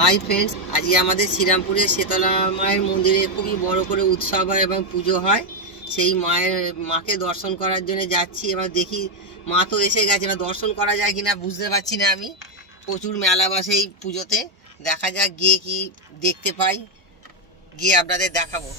Hi friends, আজকে আমাদের শ্রীরামপুরের শীতলা মায়ের মন্দিরে খুবই বড় করে উৎসব হয় এবং পুজো হয়। সেই মাকে দর্শন করার জন্য যাচ্ছি। এবার দেখি মা তো এসে গেছে, এবার দর্শন করা যায় কিনা বুঝতে পারছি না। আমি প্রচুর মেলা বসে এই পুজোতে, দেখা যাক গিয়ে কি দেখতে পাই, গিয়ে আপনাদের দেখাবো।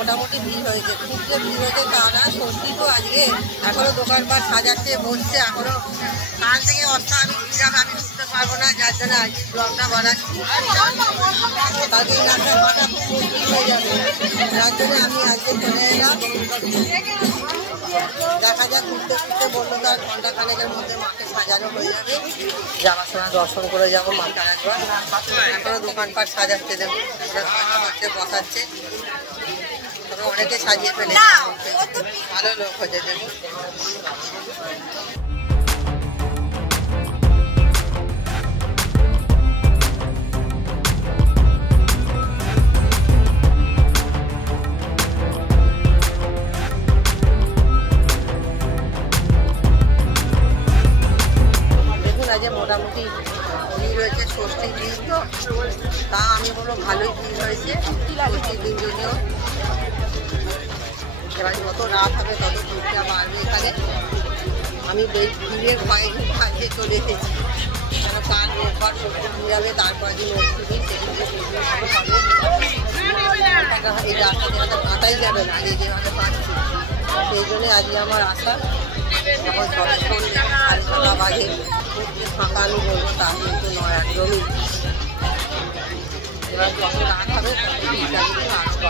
মোটামুটি ভিড় হয়েছে, খুব যে ভিড় হয়েছে তা না। ষষ্ঠী তো আজকে, এখনো দোকানপাট সাজাচ্ছে, বসছে, এখনো কাল থেকে অস্বাভাবিক ভিড় হবে। আমি ঢুকতে পারবো না, যার জন্য আজকে ব্লগটা বানাচ্ছি। কালকে এই রাস্তায় হাঁটা খুব মুশকিল হয়ে যাবে, যার জন্য আমি আজকে চলে এলাম। দেখা যাক, ঘুরতে ঘুরতে বললো তো আর ঘন্টা খানেকের মধ্যে মাকে সাজানো হয়ে যাবে। যাওয়ার সময় দর্শন করে যাবো মাকে একবার। এখনো দোকানপাট সাজাচ্ছে, দেখুন বসাচ্ছে, অনেকে সাজিয়ে ফেলে, ভালো লোক হয়েছে দেখুন। দেখুন আজ মোটামুটি ভিড় হয়েছে, ষষ্ঠীর দিন তো, তা আমি বলবো ভালোই ভিড় হয়েছে ষষ্ঠীর দিন জন্যও। এবার যত রাত হবে তত ভিড়টা বাড়বে এখানে। আমি ভিড়ের ভয়ে কাজে চলে এসেছি, কেন কাল রোববার ষষ্ঠী ভিড় হবে, তারপর দিন অষ্টমী, সেদিনকে এই রাস্তাতে হয়তো কাটাই যাবে না আগে যেভাবে পাচ্ছি। সেই জন্যে আজকে আমার আশা। এখন যতক্ষণ 7:30 বাজে, ফাঁকা আমি বলবো তা কিন্তু নয় একদমই। এবার যত রাত হবে তত ভিড়টা কিন্তু আসবে।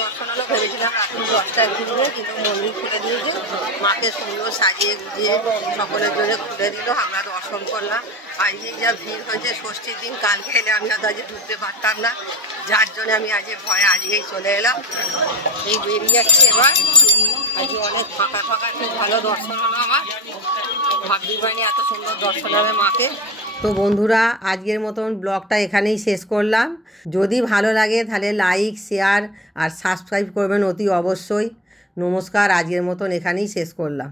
দর্শন হলো, ভেবেছিলাম রাত্রি 10টায় খুলবে, কিন্তু মন্দির খুলে দিয়েছে। মা মাকে সুন্দর সাজিয়ে গুজিয়ে সকলের জন্য খুলে দিল, আমরা দর্শন করলাম। আজকে যা ভিড় হয়েছে ষষ্ঠীর দিন, কালকে এলে আমি হয়তো আজকে ঢুকতে পারতাম না, যার জন্য আমি আজকে ভয়ে আজকেই চলে এলাম। এই বেরিয়ে যাচ্ছি এবার। আজকে অনেক ফাঁকা ফাঁকা, খুব ভালো দর্শন হলো আমার, ভাবতেই পারিনি এত সুন্দর দর্শন হবে মাকে। তো বন্ধুরা, আজকের মতন ব্লগটা এখানেই শেষ করলাম। যদি ভালো লাগে তাহলে লাইক, শেয়ার আর সাবস্ক্রাইব করবেন অতি অবশ্যই। নমস্কার, আজকের মতন এখানেই শেষ করলাম।